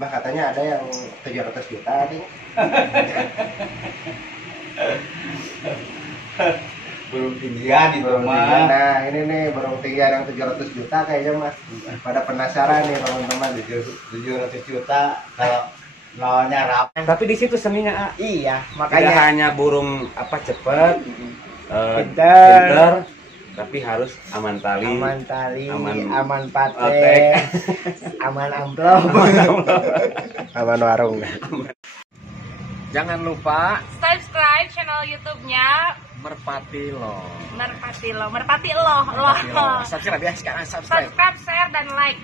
Bah katanya ada yang 700 juta nih. Burung tinggian itu mah. Nah ini nih burung tinggian yang 700 juta kayaknya mas. Pada penasaran nih teman-teman. 700 juta kalau nolnya rapi. Tapi di situ seninya A. Iya Tidak makanya hanya burung apa cepet, pinter, tapi harus aman tali. aman tali, Aman- aman pate, Otek. aman amplop, aman warung. Jangan lupa Subscribe channel YouTube-nya Merpati Loh. Merpati Loh. Subscribe ya sekarang subscribe. Subscribe, share, dan like.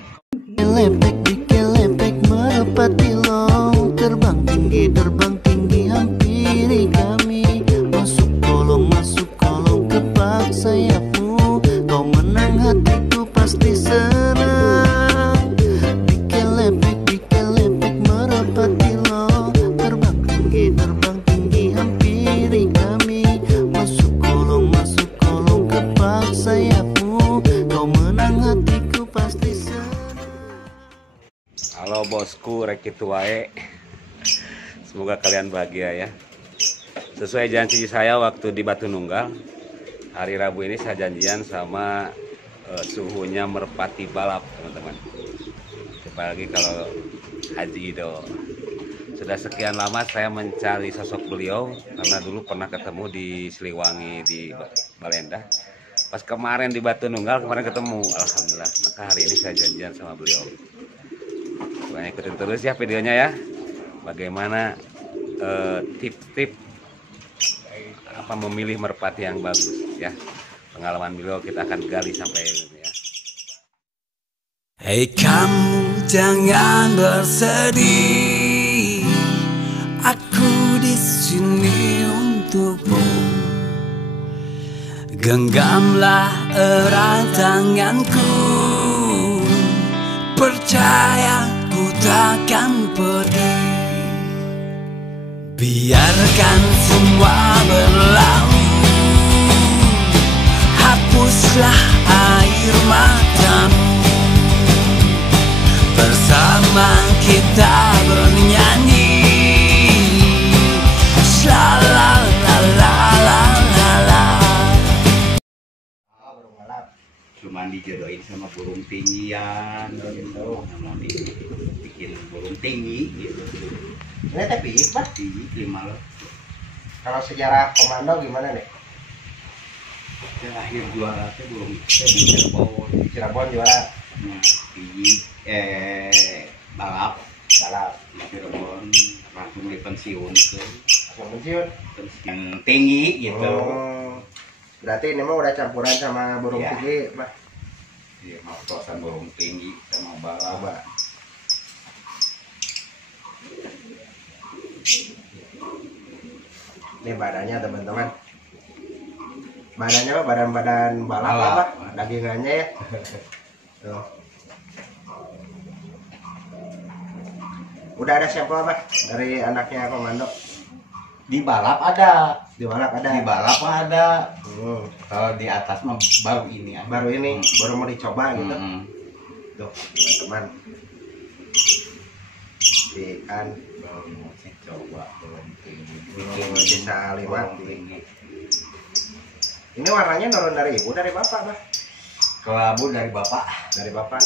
Kelepek merpati lo, terbang tinggi hampiri kami. Masuk kolong kepak sayapmu, kau menang hatiku pasti senang. Kelepek merpati lo, terbang tinggi hampiri kami. Masuk kolong kepak sayapmu, kau menang hatiku pasti senang. Halo bosku, rekitu wae. Semoga kalian bahagia ya. Sesuai janji saya waktu di Batu Nunggal, hari Rabu ini saya janjian sama suhunya merpati balap, teman-teman. Apalagi kalau Haji Ido. Sudah sekian lama saya mencari sosok beliau karena dulu pernah ketemu di Siliwangi di Balenda. Pas kemarin di Batu Nunggal kemarin ketemu, alhamdulillah. Maka hari ini saya janjian sama beliau. Pokoknya ikutin terus ya videonya ya. Bagaimana tip-tip apa memilih merpati yang bagus ya. Pengalaman beliau kita akan gali sampai ini ya. Hei kamu jangan bersedih, aku di sini untukmu. Genggamlah erat tanganku, percaya ku takkan pergi. Biarkan semua berlalu, hapuslah air matamu. Bersama kita bernyanyi, la la la la la la la. Burung balap. Cuman dijodohin sama burung tinggian gitu. Mau dibikin burung tinggi gitu. Ini tapi Pak, Tinggi 5 loh. kalau sejarah komando gimana nih? Terakhir juara teh burung di Cirebon. Cirebon juara Nah, tinggi balap di Cirebon langsung dipensiun ke yang pensiun. yang tinggi gitu. Berarti ini mah udah campuran sama burung Iya. tinggi, Pak. Dia mau tosan burung tinggi sama balap. Coba. Ini badannya teman-teman. Badannya mah badan-badan balap, Balap. Pak. Dagingannya ya. Tuh. Udah ada sampel Pak dari anaknya komando. Di balap ada. Di balap ada. Di balap ada. Hmm. Kalau di atas mah baru ini aja. Baru ini, baru mau dicoba gitu. Tuh, teman-teman. Ikan Baru mau saya coba burung tinggi. bisa 5. Burung tinggi. Ini warnanya nurun dari ibu dari bapak, Pak? Kelabu dari bapak, Dari bapak.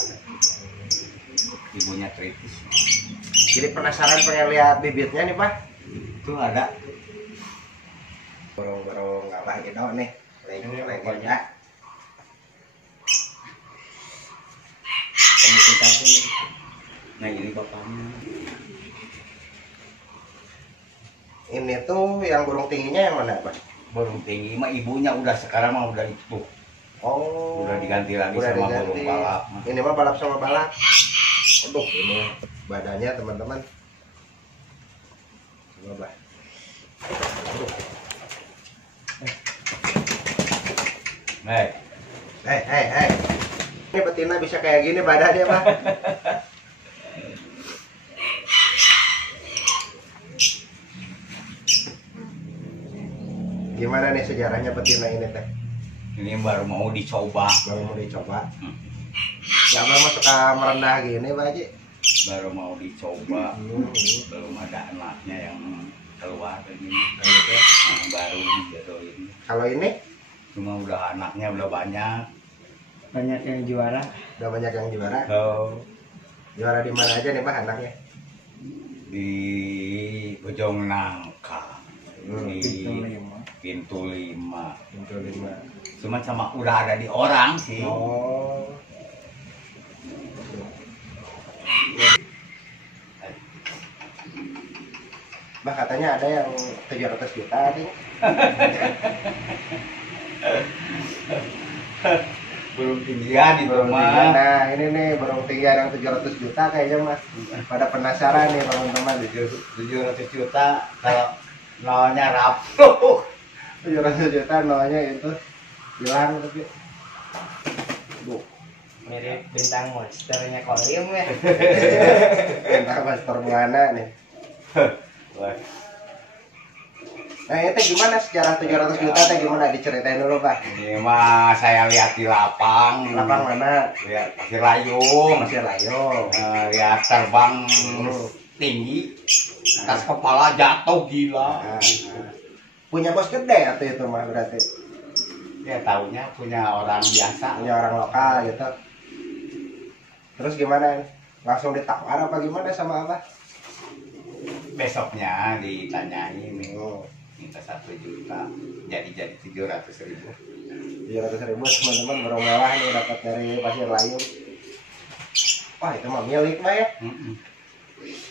ibunya kritis. Jadi penasaran pengen lihat bibitnya nih, Pak? Itu ada. Burung-burung apa gitu nih. Lagi ya. Kamu pintar tuh. Nah ini bapaknya. Ini tuh yang burung tingginya yang mana, Pak? Burung tinggi mah ibunya udah sekarang mah udah itu. Oh. Udah diganti lagi Udah sama diganti. burung balap. Ini mah balap sama balap. Aduh, ini badannya teman-teman. Coba, Pak. Aduh. Hei. Ini betina bisa kayak gini badannya, Pak. Gimana nih sejarahnya betina ini teh? Ini baru mau dicoba. Baru mau dicoba. Siapa mah suka merendah gini, Pak Haji? baru mau dicoba, belum ada anaknya yang keluar ini, baru dijodohin. Kalau ini Cuma udah anaknya udah banyak. Banyak yang juara. udah banyak yang juara. Oh, Juara di mana aja nih Pak anaknya? di Bojong Nangka, di Pintu 5. Pintu 5. Pintu 5. Cuma sama udah ada di orang sih. Oh. Bah katanya ada yang 700 juta nih. Belum tinggian di Burung rumah. tinggian. Nah ini nih burung tinggian yang 700 juta kayaknya Mas. Pada penasaran nih teman-teman. 700 juta kalau nolnya rapuh. 700 juta nolnya itu hilang tapi. Bu, Mirip bintang monsternya Kolium ya. entah Master Buana nih. Nah itu gimana sejarah 700 juta teh gimana diceritain dulu Pak. Ini mah saya lihat di lapang. Lapang mana? Lihat pasir layung. Masih layung. Lihat terbang tinggi. Atas kepala jatuh gila. Nah, punya bos gede atau itu mah berarti Ya taunya punya orang biasa. punya orang lokal gitu. Terus gimana? Langsung ditawar apa gimana sama apa? Besoknya ditanyain Oh, minta 1 juta. Jadi 700.000. 700.000 teman-teman baru mewah nih dapat dari pasir layung. Wah itu mah milik mah ya.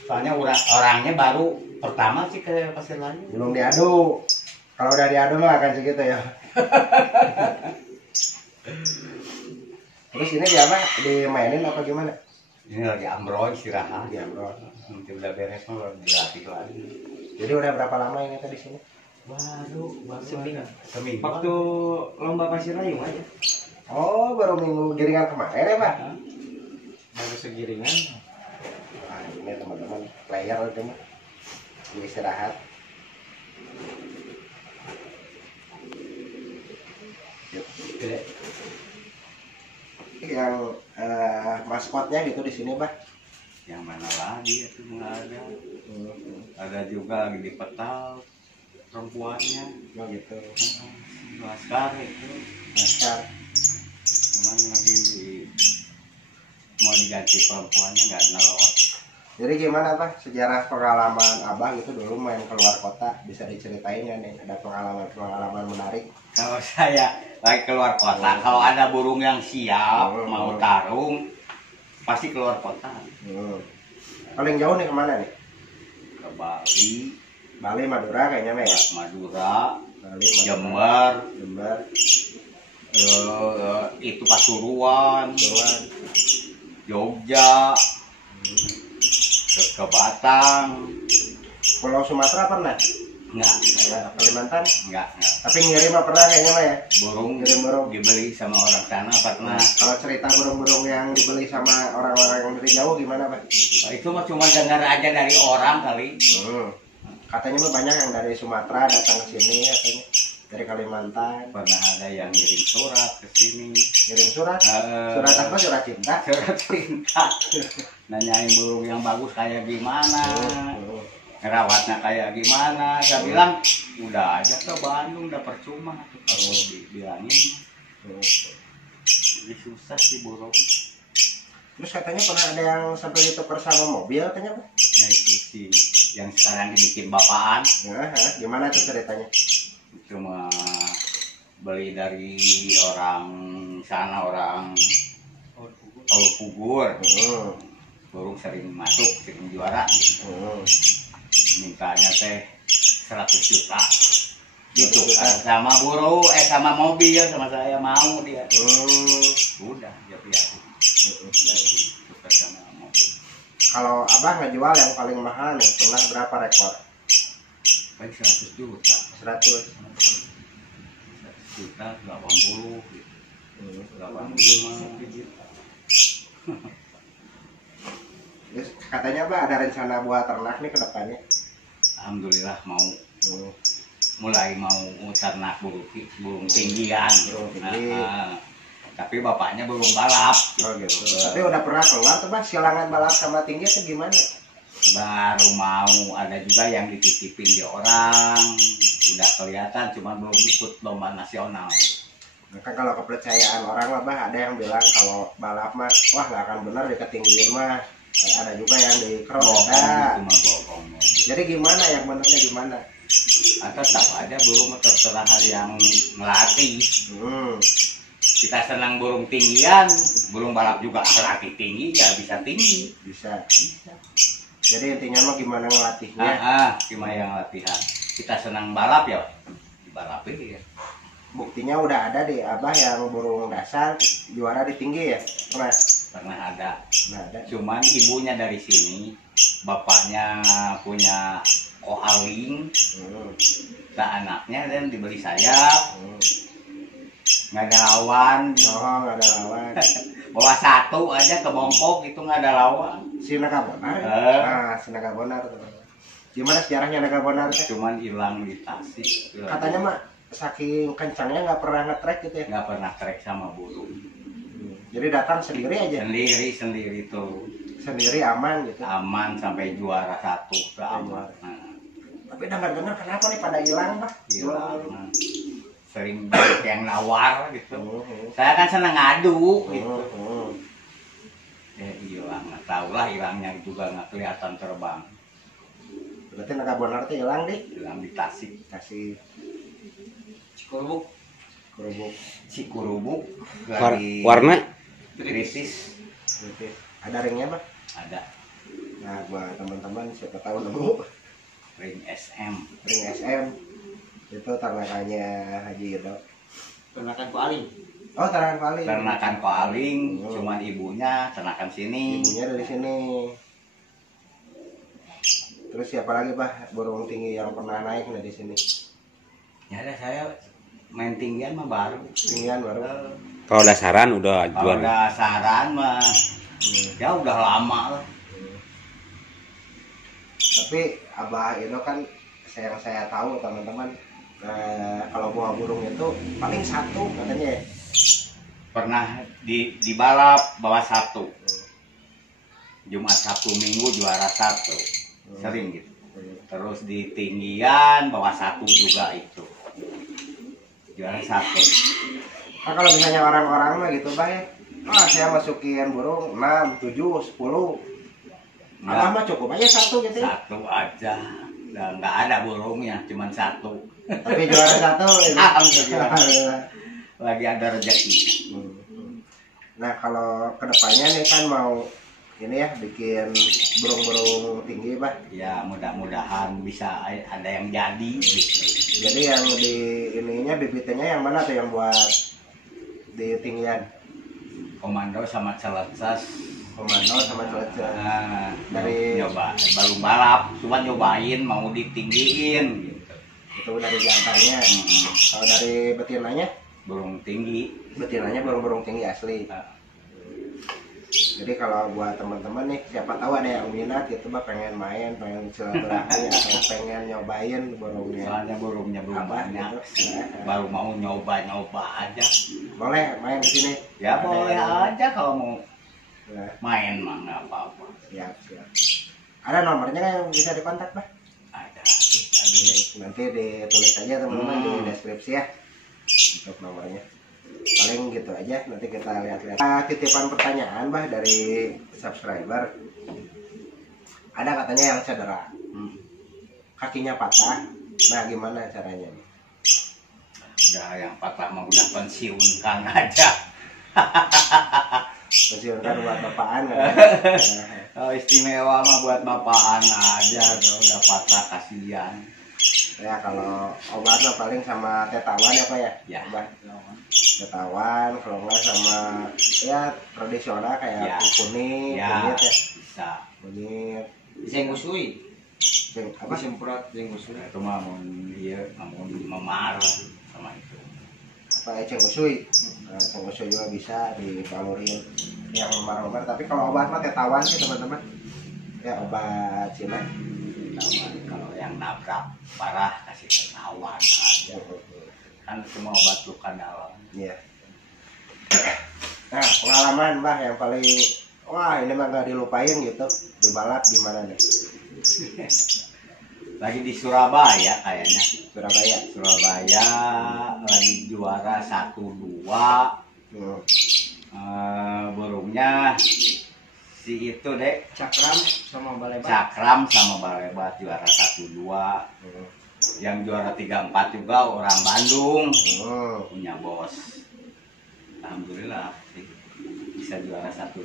Soalnya orangnya baru pertama sih ke pasir layung. Belum diadu. Kalau udah diadu mah akan segitu ya. Terus ini di apa? Dimainin apa gimana? Ini lagi ambrol istirahat. Ya bro. Nanti udah beres mah baru dilatih lagi. Jadi udah berapa lama ini tadi sini? Baru Seminggu. seminggu. Waktu lomba pasir layung aja. Oh baru minggu giringan kemarin ya Pak? Baru segiringan. Wah ini teman-teman player itu mah. Istirahat. Yang maskotnya gitu di sini Pak. Yang mana lagi itu nggak ada. Ada juga lagi di petal perempuannya. Oh gitu. Laskar itu. Maskar. Cuman lagi mau diganti perempuannya nggak nelot. Jadi gimana Pak sejarah pengalaman Abah gitu dulu main keluar kota bisa diceritain ya nih ada pengalaman menarik. Kalau saya lagi keluar kota, kalau ada burung yang siap mau tarung, pasti keluar kota. Paling jauh nih kemana nih? Ke Bali, Bali Madura kayaknya Meh. Madura, Bali Madura, Jember, Jember, itu Pasuruan, Pasuruan. Jogja, ke Batang. Pulau Sumatera pernah? Enggak, Kalimantan? enggak. Tapi ngirim mah pernah kayaknya Meh ya. Burung Ngirim burung. dibeli sama orang sana pernah. Kalau cerita burung-burung yang dibeli sama orang-orang yang dari jauh gimana Pak? Nah, itu mah cuma dengar aja dari orang kali. Katanya mah banyak yang dari Sumatera datang ke sini katanya. Dari Kalimantan. Pernah ada yang ngirim surat ke sini. Ngirim surat? Surat apa? Surat cinta? Surat perintah. Nanyain burung yang bagus kayak gimana. Ngerawatnya kayak gimana. Saya bilang udah aja ke Bandung udah percuma tuh kalau dibilangin. Jadi susah sih burung. Terus katanya pernah ada yang sampai ditukar sama mobil katanya Pak? Nah itu sih yang sekarang dibikin bapaan. Nah, gimana tuh ceritanya? Cuma beli dari orang sana, orang Pugur. Burung sering masuk, sering juara gitu. Mintanya teh 100 juta gitu sama burung sama mobil sama saya mau dia udah dia tukar sama mobil. Kalau Abah ngejual yang paling mahal nih pernah berapa rekor? Paling 100 juta 100. 100 juta 80 gitu. 85 juta. Terus katanya Abah ada rencana buat ternak nih ke depannya? Alhamdulillah mau mulai mau ternak burung tinggian. Burung tinggi. Tapi bapaknya belum balap. Oh gitu. Tapi udah pernah keluar tuh Bah silangan balap sama tinggi itu gimana? Baru mau, ada juga yang dititipin di orang, udah kelihatan, cuma belum ikut lomba nasional. Nah, kan kalau kepercayaan orang mah Bah ada yang bilang kalau balap mah wah nggak akan benar di ketinggian mah. Ada juga yang di cross ada. Cuma bohong. Jadi gimana yang benernya gimana? Atau tetap aja belum terserah hal yang melatih. Kita senang burung tinggian, burung balap juga latih tinggi ya bisa tinggi. Bisa. Jadi intinya mah gimana ngelatihnya? Gimana yang latihan. Kita senang balap ya, dibalapin ya. Buktinya udah ada di Abah yang burung dasar juara di tinggi ya? Pernah ada. Nah, ada. Cuman ibunya dari sini, bapaknya punya koaling, anaknya dan dibeli saya. Nggak ada lawan. Oh, nggak ada lawan. Bawa satu aja ke bongkok itu nggak ada lawan. Si Naga Bonar. Si Naga Bonar. Gimana sejarahnya Naga Bonar? Cuman hilang di Tasik. Katanya mah saking kencangnya nggak pernah nge-track gitu ya? Nggak pernah trek sama burung. Jadi datang sendiri aja? Sendiri tuh. Sendiri aman gitu? Aman sampai juara 1 ke aman. Tapi dengar-dengar kenapa nih pada hilang Pak? Hilang. Sering banyak yang nawar gitu. Saya kan senang ngadu gitu. Hilang, nggak tahu lah hilangnya juga nggak kelihatan terbang. Berarti Naga Bonar tuh hilang deh? Hilang di Tasik. Kasih Cikurubuk. Warna? Krisis. Ada ringnya Pak? Ada. Nah buat teman-teman siapa tahu nemu Ring SM. ring SM itu ternakannya Haji Yudo. Ternakan paling. Oh ternakan paling. Ternakan koaling, cuman ibunya ternakan sini. Ibunya dari sini. Terus siapa lagi Pak burung tinggi yang pernah naik dari sini? Ya ada saya main tinggian mah baru. Tinggian baru. Kalau dasaran udah Kalau juara. udah saran mah ya udah lama lah. Tapi Abah itu kan saya tahu teman-teman kalau buah burung itu paling satu katanya ya. Pernah dibalap bawa 1. Jumat Sabtu Minggu juara 1. Sering gitu. Terus di tinggian bawa 1 juga itu. Juara 1. Nah, kalau misalnya orang-orang mah gitu Bah ya. Saya masukin burung 6, 7, 10. Abah mah cukup aja 1 gitu ya. 1 aja. Nggak ada burungnya, cuma 1. Tapi juara 1 itu. Alhamdulillah. Lagi ada rezeki. Nah kalau kedepannya nih kan mau ini ya bikin burung-burung tinggi Bah. Ya mudah-mudahan bisa ada yang jadi gitu. Jadi yang di ininya bibitnya yang mana tuh yang buat di tinggian? Komando sama Celesas. Komando sama Celesas. Nah, Dari nyoba baru balap, cuma nyobain mau ditinggiin gitu. itu dari jantannya. Kalau dari betinanya? Burung tinggi. Betinanya burung-burung tinggi asli. Jadi kalau buat teman-teman nih siapa tahu ada yang minat gitu Bah pengen main, pengen silaturahmi atau pengen nyobain burungnya. Soalnya burungnya belum banyak. Gitu. Baru mau nyoba aja. Boleh main di sini? Ya boleh aja kalau mau Nah, main mah nggak apa-apa. siap. Ada nomornya yang bisa dikontak Bah? Ada. Nanti ditulis aja teman-teman di deskripsi ya untuk nomornya. Paling gitu aja, nanti kita lihat-lihat. Titipan pertanyaan Bah dari subscriber. Ada katanya yang cedera, kakinya patah. Nah gimana caranya? Udah yang patah mah udah pensiunkan aja. Pensiunkan buat bapaan kan? Oh, istimewa mah buat bapaan aja, udah patah kasihan. Ya kalau obat mah paling sama tetawan ya Pak ya? Ya. Bah. Tetawan, kalau nggak sama ya tradisional kayak Ya. kuning, Ya, kunyit ya. bisa. Kunyit. Jeng usui. Apa? Disemprot jeng usui. Itu mah mau dia mau memar sama itu. Apa eceng usui? Nah, eceng usui juga bisa dibalurin yang memar-memar. Tapi kalau obat mah tetawan sih teman-teman. Ya obat Cina. Kalau yang nabrak parah kasih terawan aja. Kan cuma obat luka dalam. Iya. Nah, pengalaman Mbah yang paling wah ini mah nggak dilupain gitu di balap gimana deh? Lagi di Surabaya kayaknya. Surabaya. Lagi juara 1-2. Burungnya si itu deh Cakram sama Balebat. Cakram sama Balebat juara 1-2. Yang juara 3-4 juga orang Bandung. Punya bos. Alhamdulillah sih bisa juara 1-2.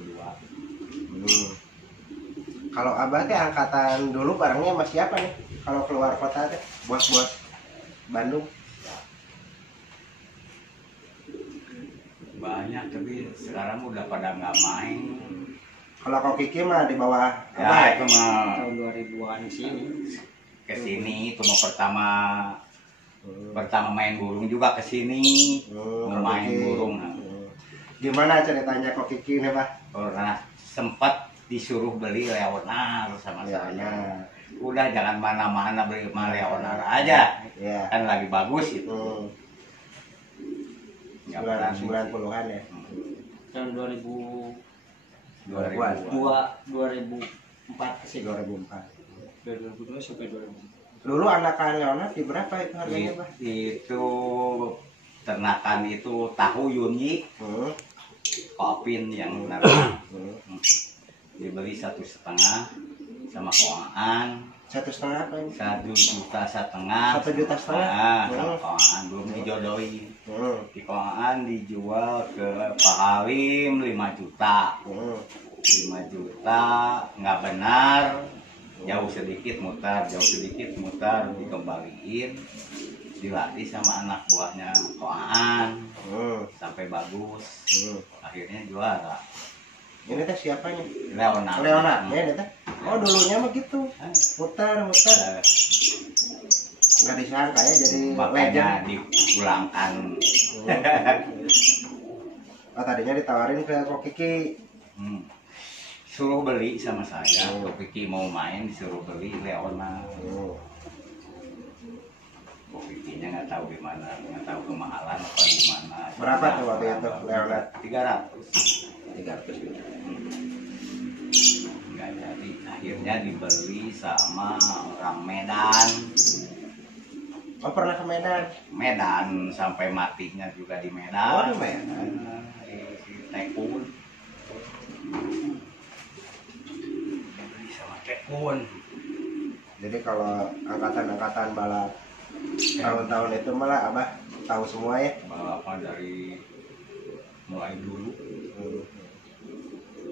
Kalau Abah teh angkatan dulu barangnya sama siapa nih? Kalau keluar kota teh bos-bos Bandung. Banyak tapi sekarang udah pada nggak main. Kalau kau Kiki mah di bawah Ya apa? itu mah Tahun 2000-an sini. kesini itu mau pertama main burung juga kesini mau Kau main Kiki. burung. Gimana ceritanya kau Kiki nih, Bah? Karena sempat disuruh beli Leonar sama Ya, saya. Udah jangan mana-mana beli sama Leonar aja. Ya. Kan lagi bagus itu. Nggak berani. 90-an ya. Tahun 2002 2000-an. 2004 ke sini. 2004. 2002 sampai 2000. Dulu anakan Leonard di berapa itu harganya, Bah? Itu ternakan itu tahu Yunyi Kopin yang benar. Dibeli 1,5 sama koaan. 1,5 apa ini? 1,5 juta. 1,5 juta? Sama koaan belum dijodohin. Di koaan dijual ke Pak Halim 5 juta. 5 juta nggak benar. Jauh sedikit mutar dikembaliin, dilatih sama anak buahnya koaan sampai bagus. Akhirnya juara. Ini teh siapanya? Leonard. Leonard ya ini teh. Oh dulunya mah gitu. Mutar. Nggak disangka ya jadi Makanya legend. dipulangkan. Oh tadinya ditawarin ke Kok Kiki. Suruh beli sama saya. Kiki mau main disuruh beli Leonard. Kikinya nggak tahu di mana, nggak tahu kemahalan apa di mana. Berapa tuh waktu itu Leonard? 300 juta. Nggak jadi. Akhirnya dibeli sama orang Medan. Oh pernah ke Medan? Medan sampai matinya juga di Medan. Oh di Medan. Di Tekun. Dibeli sama Tekun. Jadi kalau angkatan balap tahun-tahun itu malah Abah tahu semua ya. Balapan dari mulai dulu.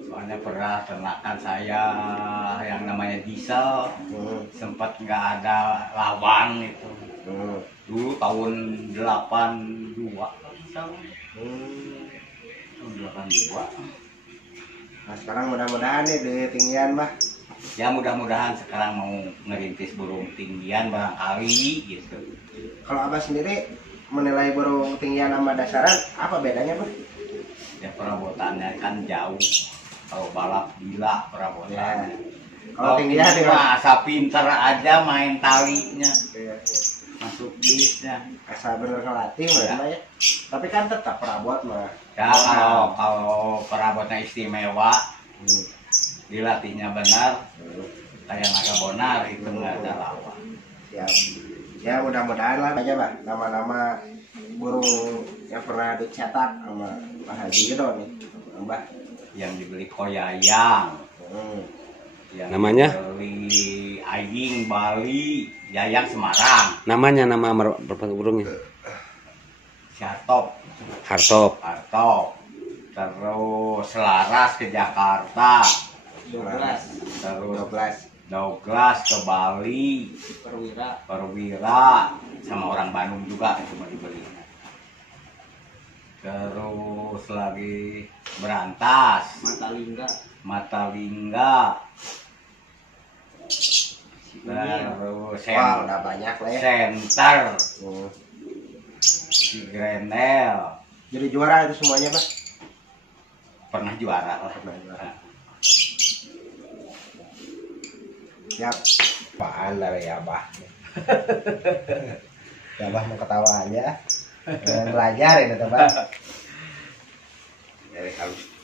Soalnya pernah ternakan saya yang namanya Diesel sempat nggak ada lawan itu. Dulu tahun 82 tahun 82. Nah sekarang mudah-mudahan nih di tinggian Bah. Ya mudah-mudahan sekarang mau ngerintis burung tinggian barangkali gitu. Kalau Abah sendiri menilai burung tinggian sama dasaran apa bedanya Bah? Ya perabotannya kan jauh. Kalau balap gila perabotannya. Kalau tinggian dengan masa pinter aja main talinya, masuk bisnya. asal bener ngelatih mah ya. Tapi kan tetap perabot mah. Ya kalau perabotnya istimewa, dilatihnya benar, kayak naga bonar itu nggak ada lawan. Ya mudah-mudahan lah aja Bah nama-nama burung yang pernah dicetak sama Pak Haji gitu nih Mbah. Yang dibeli Koyayang, yang Namanya? dibeli Aying Bali, Yayang Semarang, Nama burungnya? Syatop, Hartop. terus Selaras ke Jakarta, 12 terus Douglas ke Bali, Perwira sama orang Bandung juga cuma dibeli. Terus lagi Berantas, Matalingga, terus Wah udah banyak lah ya. Center, si Grenel, Jadi juara itu semuanya Bah. pernah juara lah. Siap. Apaan lah ya Bah. Ya Bah mau ketawa aja. Belajar ini tuh Bah.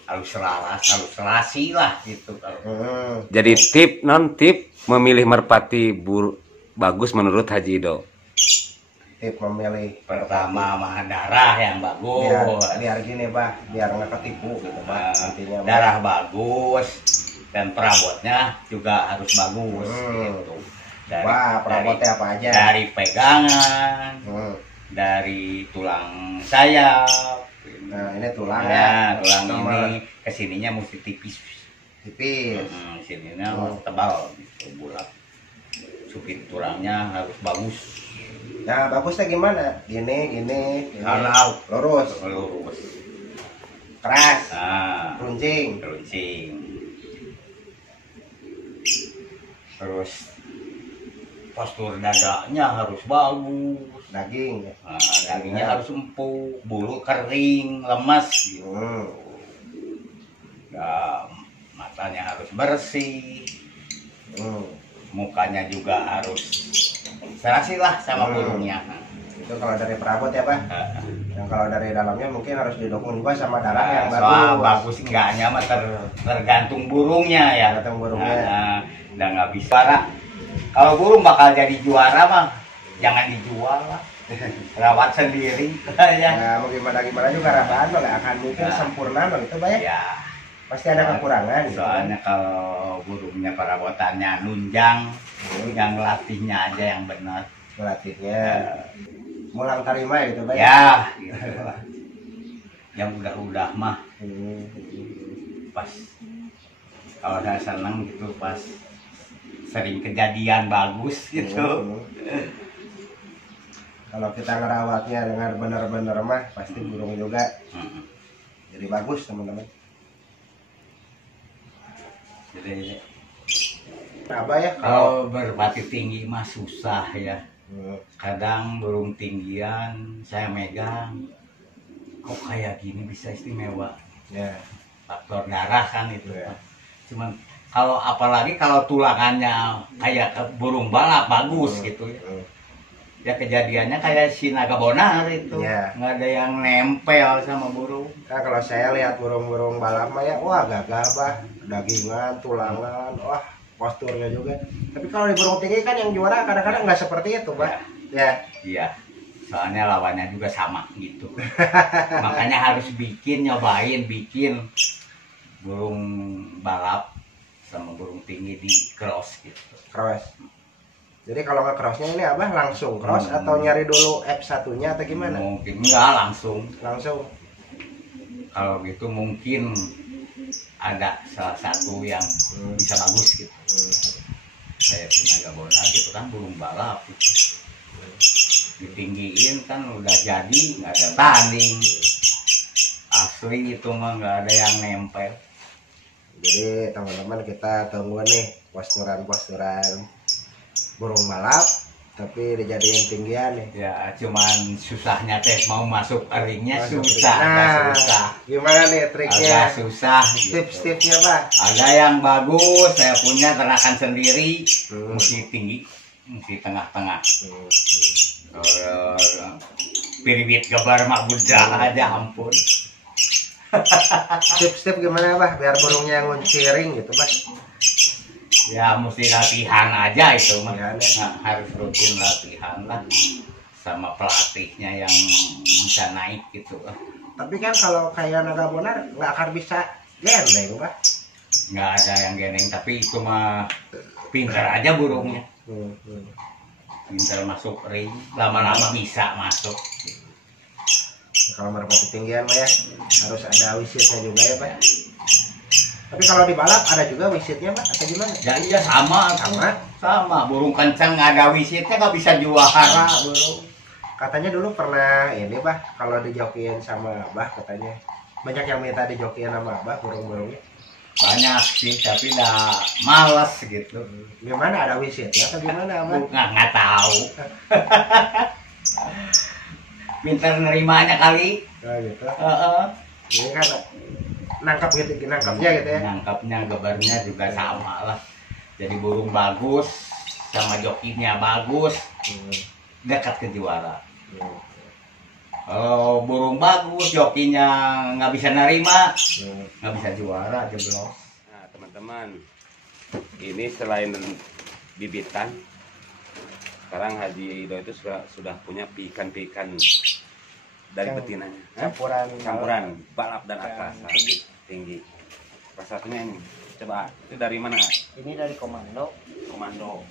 harus selasi lah gitu kalau. Jadi tip memilih merpati bagus menurut Haji Ido. Tip memilih Pertama mah darah yang bagus. biar gini bah, biar nggak ketipu gitu bah. Intinya Darah bagus dan perabotnya juga harus bagus gitu. Wah, perabotnya apa aja? Dari pegangan, dari tulang sayap. Nah, ini tulang Ya, tulang Sama ini kesininya mesti tipis. tipis. Sininya tebal gitu, bulat. Supit tulangnya harus bagus. Nah, bagusnya gimana? Gini. Kalau Lurus, lurus. keras, Nah, runcing. Terus postur dadanya harus bagus. Daging. Nah, dagingnya harus empuk, bulu kering, lemas gitu. Nah, matanya harus bersih. Mukanya juga harus serasi lah sama burungnya. Itu kalau dari perabot ya Pak. Yang kalau dari dalamnya mungkin harus didukung juga sama darah yang soal bagus. bagus enggaknya mah tergantung burungnya ya. Tergantung burungnya. Udah nggak bisa. Kalau burung bakal jadi juara mah jangan dijual lah. Rawat sendiri ya. Nah, mau gimana juga rabahan mah nggak akan mungkin sempurna begitu Pak ya. Ya. Pasti ada kekurangan gitu. Soalnya kalau burungnya perabotannya nunjang, yang latihnya aja yang benar. Melatihnya mulang tarima gitu Pak Ya, gitu lah. Yang udah mah pas kalau udah seneng gitu pas sering kejadian bagus gitu. Kalau kita ngerawatnya dengan benar-benar mah pasti burung juga jadi bagus teman-teman. Jadi Apa ya kalau merpati tinggi mah susah ya. Kadang burung tinggian saya megang kok kayak gini bisa istimewa. ya. Faktor darah kan itu ya. Cuman kalau apalagi kalau tulangannya kayak burung balap bagus gitu ya. Ya kejadiannya kayak si naga bonar itu, nggak ada yang nempel sama burung. Nah, kalau saya lihat burung-burung balap mah ya, wah gagah bah, dagingan, tulangan, wah posturnya juga. Tapi kalau di burung tinggi kan yang juara kadang-kadang nggak seperti itu bah. Ya. Iya. Soalnya lawannya juga sama gitu. Makanya harus nyobain bikin burung balap sama burung tinggi di cross gitu. Cross. Jadi kalau nggak crossnya ini apa langsung cross atau nyari dulu F1-nya atau gimana? Mungkin enggak langsung. Kalau gitu mungkin ada salah satu yang bisa bagus gitu. Kayak naga bonar gitu kan burung balap gitu. Ditinggiin kan udah jadi nggak ada tanding. Asli itu mah nggak ada yang nempel. Jadi teman-teman kita tunggu nih posturan burung balap tapi dijadiin tinggian nih. Ya cuman susahnya teh mau masuk ringnya susah. Gimana nih triknya? Agak susah gitu. Tips-tipsnya Pak? Ada yang bagus, saya punya ternakan sendiri, mesti tinggi, mesti tengah-tengah. Piribit gabar mak budak aja ampun. Tips-tips gimana Pak biar burungnya ngunciring gitu Pak? Ya mesti latihan aja itu mah. Ya, Nah, harus rutin latihan lah sama pelatihnya yang bisa naik gitu. Tapi kan kalau kayak naga bonar nggak akan bisa gendeng Pak. Nggak ada yang gendeng, tapi itu mah pintar aja burungnya. Pintar masuk ring, lama-lama bisa masuk. Kalau merpati tinggian mah ya harus ada wisitnya juga ya Pak. Tapi kalau di balap ada juga wisitnya Pak atau gimana? Ya iya sama. Burung kencang nggak ada wisitnya nggak bisa juara burung. Katanya dulu pernah ini Pak kalau dijokiin sama Abah katanya banyak yang minta dijokiin sama Abah burung-burungnya. Banyak sih tapi udah males gitu. Gimana ada wisitnya atau gimana Abah? Nggak tahu. Pintar nerimanya kali. Nah, gitu. Ini kan nangkapnya gitu ya. Nangkapnya gambarnya juga sama lah. Jadi burung bagus sama jokinya bagus, dekat ke juara. Kalau burung bagus, jokinya nggak bisa nerima, nggak bisa juara, jeblok. Nah, teman-teman, ini selain bibitan, sekarang Haji Ido itu sudah punya pikan-pikan dari betinanya. Campuran balap dan atasan tinggi. Salah satunya ini. Coba, itu dari mana? Ini dari komando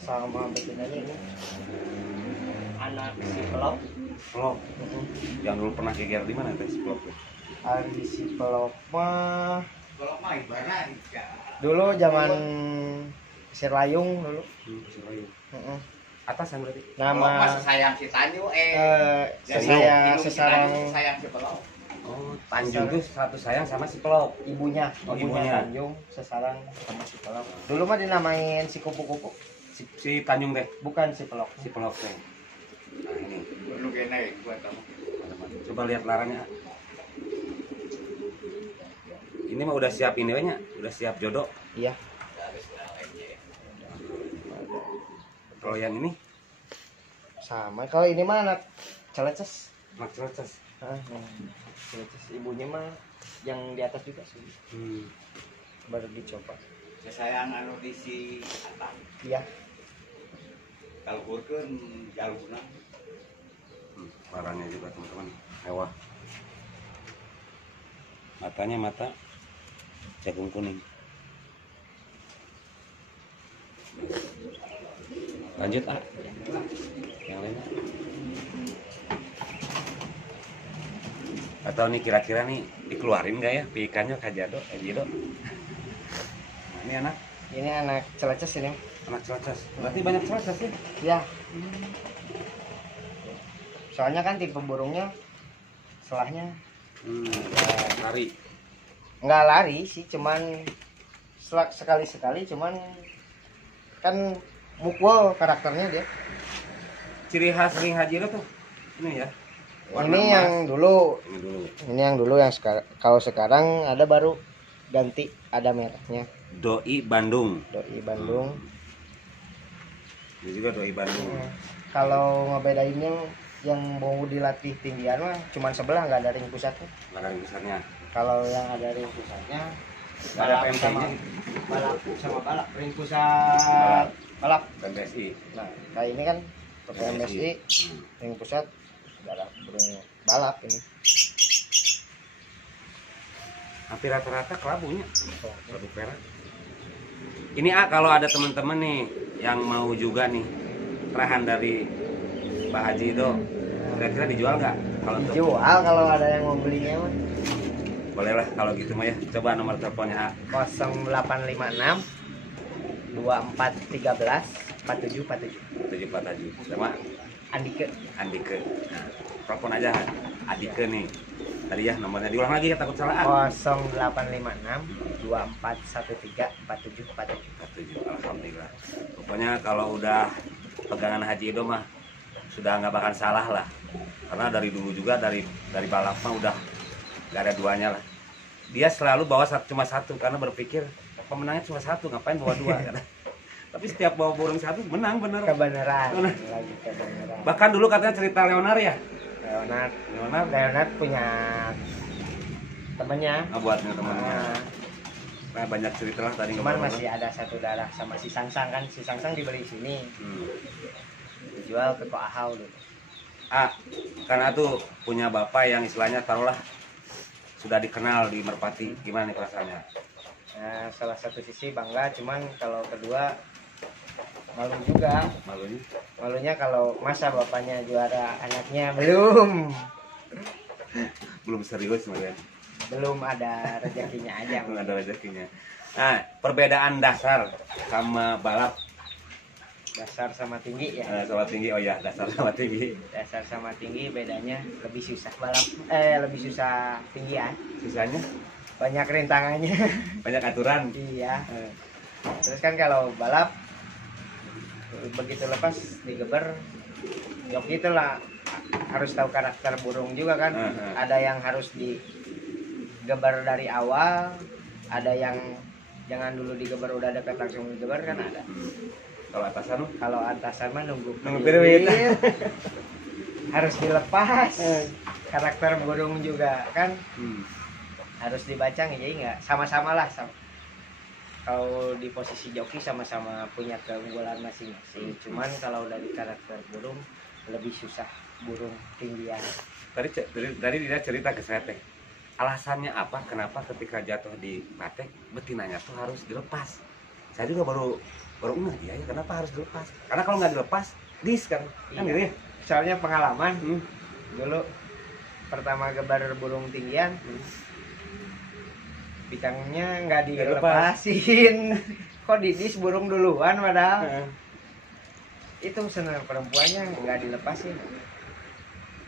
Sama betinanya ini anak si pelok. Pelok. Yang dulu pernah geger di mana tes pelok? Hari si pelok mah Kalau mah ibarat dulu zaman Sirlayung dulu. Atasan berarti. Nama sayang si Tanju sesayang sesarang sayang si pelok. Oh, Tanjung itu satu sayang sama si pelok. ibunya, Oh, ibunya. Tanjung sesarang sama si pelok. Dulu mah dinamain si kupu-kupu, Si Tanjung teh, bukan si pelok. si pelok teh. Nah, ini. Lu kene gua kamu. Coba lihat larangnya. Ini mah udah siap ini nya, udah siap jodoh. Iya. Kalau yang ini, Sama. Kalau ini mah anak celeces. mak celeces. Celeces ibunya mah yang di atas juga sih. Baru dicoba. Sayang anu di si Atang. Iya. Kalau urkeun jalurna. Larangnya juga teman-teman, mewah. Matanya mata jagung kuning. Lanjut ah, yang lainnya. Atau nih kira-kira nih dikeluarin nggak ya pikannya Kajado, Ejido? Nah, ini anak Ini anak celeces ini. anak celeces. Berarti banyak celeces ya? Ya. Soalnya kan tipe burungnya selahnya Lari. nggak lari sih, cuman sekali-sekali, cuman kan mukul karakternya dia. Ciri khas ring Haji tuh ini ya. Warna Ini emas. yang dulu, Ini dulu. ini yang dulu yang sekarang. Kalau sekarang ada baru ganti, ada merahnya. Doi Bandung. Doi Bandung. Ini juga Doi Bandung. Kalau ngebedainnya yang mau dilatih tinggian mah cuman sebelah, nggak ada ring pusatnya. Larang besarnya. Kalau yang ada ring pusatnya Nggak ada balap sama PMP-nya. balap sama balap, ring pusat balap. Dan BSI. Nah, kayak ini kan pakai MSI, ring pusat balap burung balap ini. Hampir rata-rata kelabunya. Satu perak. Ini kalau ada teman-teman nih yang mau juga nih perahan dari Pak Haji Do, kira-kira dijual nggak? Kalau untuk Dijual kalau ada yang mau belinya mah. boleh lah kalau gitu mah ya. Coba nomor teleponnya 0856 2413 4747. 747 sama Andike. Andike. Nah, telepon aja Andike nih. Tadi ya nomornya diulang lagi ya, takut salah. 0856 2413 4747. Alhamdulillah. Pokoknya kalau udah pegangan Haji Ido mah sudah nggak bakal salah lah. Karena dari dulu juga dari balap mah udah nggak ada duanya lah. Dia selalu bawa cuma satu karena berpikir pemenangnya cuma satu, ngapain bawa dua. Tapi setiap bawa burung satu menang bener. Kebenaran. Bener. Lagi kebenaran. Bahkan dulu katanya cerita Leonard ya. Leonard punya temennya. Ngebuatnya temannya. Nah, banyak cerita lah tadi. Cuman masih ada satu darah sama si Sangsang kan. Si Sangsang dibeli sini. Dijual ke Ko Ahau dulu. Karena tuh punya bapak yang istilahnya taruhlah sudah dikenal di Merpati, gimana nih perasaannya? Nah, salah satu sisi bangga, cuman kalau kedua malu juga. Malunya? Malunya kalau masa bapaknya juara, anaknya belum. Belum serius ya. Belum ada rezekinya aja. Belum ada rezekinya. Nah, perbedaan dasar sama balap. Dasar sama tinggi ya. Sama tinggi, oh ya dasar sama tinggi. Dasar sama tinggi bedanya lebih susah balap, lebih susah tinggian. Sisanya Banyak rintangannya. banyak aturan. Iya. Terus kan kalau balap begitu lepas digeber, joki itu lah harus tahu karakter burung juga kan. Ada yang harus digeber dari awal, ada yang jangan dulu digeber udah dekat langsung digeber kan ada. Kalau atasan? Kalau atasan mah nunggu Nunggu peluit. harus dilepas. karakter burung juga kan Hmm. harus dibaca, jadi nggak sama-sama lah kalau di posisi joki sama-sama punya keunggulan masing-masing. Cuman kalau dari karakter burung lebih susah burung tinggian. Tadi dia cerita ke saya teh, alasannya apa kenapa ketika jatuh di patek betinanya tuh harus dilepas. Saya juga baru ngeh dia ya kenapa harus dilepas, karena kalau nggak dilepas dis kan Iya. gitu ya. Soalnya pengalaman dulu pertama gebar burung tinggian, bikangnya nggak dilepasin. Kok didis burung duluan padahal itu senang perempuannya nggak dilepasin.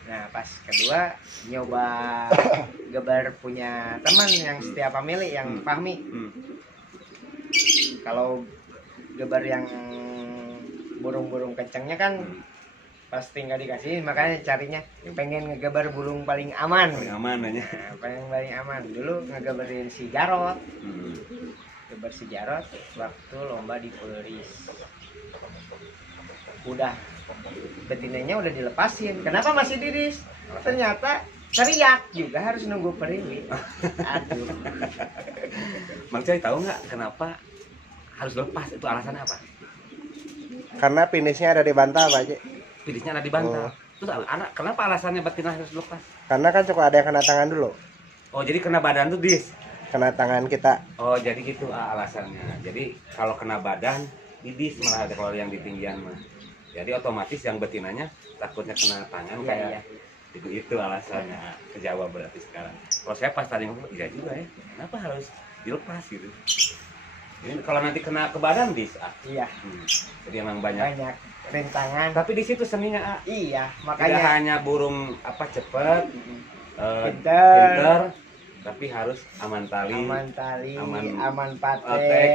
Nah pas kedua nyoba gebar punya teman yang setiap family yang Fahmi. Kalau gebar yang burung-burung kencangnya kan pasti nggak dikasih, makanya carinya pengen ngegebar burung paling aman. Paling aman aja. Nah, paling aman dulu ngegebarin si Jarot. Gebar si Jarot waktu lomba di Pulris. Udah betinanya udah dilepasin. Kenapa masih diris? Ternyata teriak juga harus nunggu periwi. Aduh. Mang Coy tahu nggak kenapa harus lepas, itu alasannya apa? Karena finishnya ada di bantal Pak Haji. Pilihnya ada di bantal. Terus anak kenapa alasannya betina harus lepas? Karena kan cukup ada yang kena tangan dulu. Oh jadi kena badan tuh dis. Kena tangan kita. Oh jadi gitu alasannya. Jadi kalau kena badan didis malah ada kalau yang di tinggian mah. Jadi otomatis yang betinanya takutnya kena tangan kayak itu alasannya. Kejawab berarti sekarang. Kalau saya pas tadi ngomong iya juga ya. Kenapa harus dilepas gitu? Ini kalau nanti kena ke badan dis. Iya. Jadi emang banyak rintangan. tapi di situ seninya Iya, tidak makanya hanya burung apa cepet pinter, tapi harus aman tali, aman otek. patek,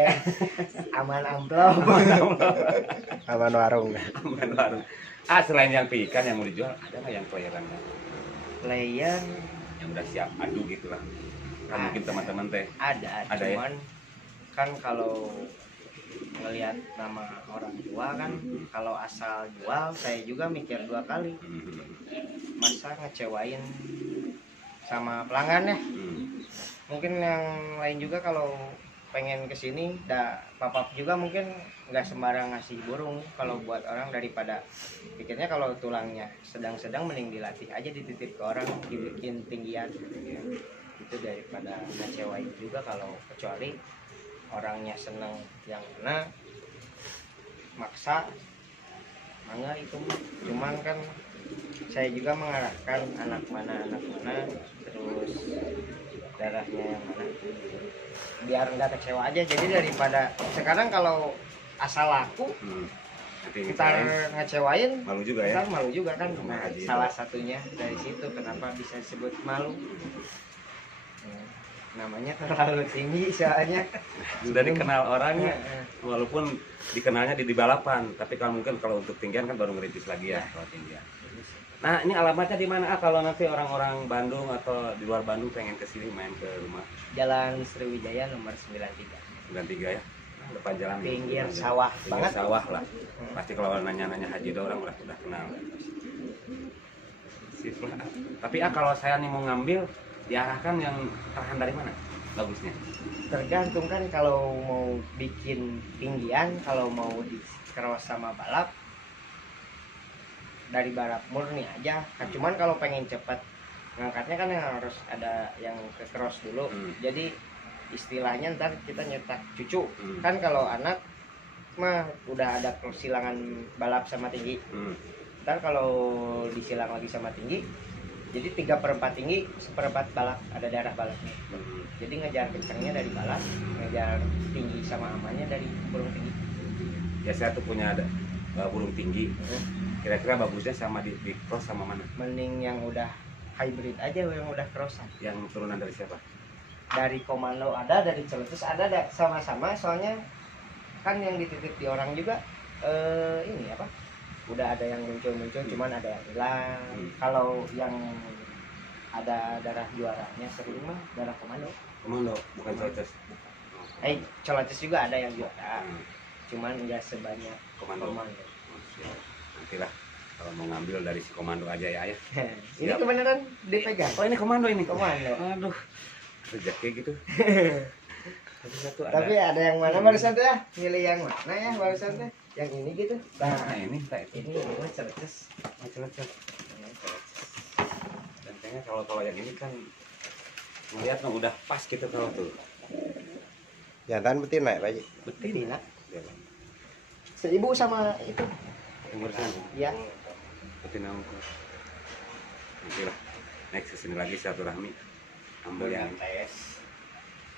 aman amplop. Aman warung. aman warung. Selain yang pikan yang mau dijual ada nggak yang playerannya Player yang udah siap adu gitu lah kan mungkin teman-teman teh ada Ada ya? cuman kan kalau ngelihat nama orang tua kan, kalau asal jual saya juga mikir 2 kali, masa ngecewain sama pelanggan ya. Mungkin yang lain juga kalau pengen kesini papap juga mungkin nggak sembarang ngasih burung kalau buat orang, daripada pikirnya kalau tulangnya sedang-sedang mending dilatih aja, dititip ke orang, dibikin tinggian itu daripada ngecewain juga. Kalau kecuali orangnya seneng yang mana maksa mangga itu mah. Cuman kan saya juga mengarahkan anak mana terus darahnya yang mana biar nggak kecewa aja. Jadi daripada sekarang kalau asal laku kita ngecewain malu juga ya. Malu juga kan. Nah, Haji salah satunya dari situ kenapa bisa disebut malu. Namanya terlalu tinggi soalnya Sudah dikenal orangnya, walaupun dikenalnya di balapan, tapi kalau mungkin kalau untuk tinggian kan baru ngerintis lagi ya kalau tinggian. Nah ini alamatnya di mana kalau nanti orang-orang Bandung atau di luar Bandung pengen kesini main ke rumah? Jalan Sriwijaya nomor 93. 93 ya, depan jalan Pinggir sawah pinggir banget. sawah lah. Pasti kalau nanya-nanya Haji orang udah kenal. Sip lah. Tapi kalau saya nih mau ngambil, diarahkan yang arahan dari mana bagusnya? Tergantung kan, kalau mau bikin tinggian, kalau mau di cross sama balap dari balap murni aja. Cuman kalau pengen cepat ngangkatnya kan yang harus ada yang ke cross dulu. Jadi istilahnya ntar kita nyetak cucu. Kan kalau anak mah udah ada silangan balap sama tinggi. Ntar kalau disilang lagi sama tinggi, jadi 3/4 tinggi, 1/4 balap, ada darah balapnya. Jadi ngejar kencangnya dari balap, ngejar tinggi sama amannya dari burung tinggi. Ya saya tuh punya ada burung tinggi. Kira-kira bagusnya sama di cross sama mana? Mending yang udah hybrid aja, yang udah crossan. Yang turunan dari siapa? Dari komando ada, dari celetus ada sama-sama. Soalnya kan yang dititip di orang juga ini apa? Udah ada yang muncul-muncul, cuman ada yang hilang. Kalau yang ada darah juaranya sering mah darah komando. Komando, bukan celetus. Celetus juga ada yang juara, cuman enggak sebanyak Komando. komando. Nantilah Kalau mau ngambil dari si komando aja ya ayah. Ini kebenaran dipegang. Oh ini komando ini. Komando. Aduh, rezeki gitu. Satu Tapi ada yang mana barusan tuh ya? Milih yang mana ya barusan tuh? Yang ini gitu. Nah ini tak itu. Ini mah cerdas. Macam-macam. Dan kayaknya kalau yang ini kan melihat udah pas gitu kalau tuh. Jantan betina ya Pak Haji? Betina. Ya, 1000 sama itu. yang barusan. Iya. Betina ukur. Nanti lah. Next kesini lagi silaturahmi. Ambil yang tes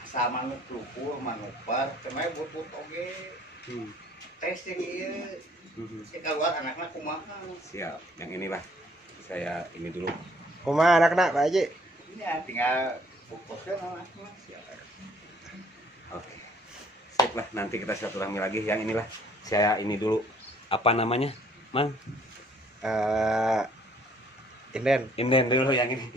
sama ngelupur manupar cuma butut oge tes yang iya keluar anaknya kumaha siap. Yang inilah saya ini dulu. Kumaha anak-anak Pak Haji? ya tinggal pupusnya anaknya siap. Oke. Sip lah, nanti kita silaturahmi lagi. Yang inilah saya ini dulu. Apa namanya? Mang? Inden. Inden dulu yang ini.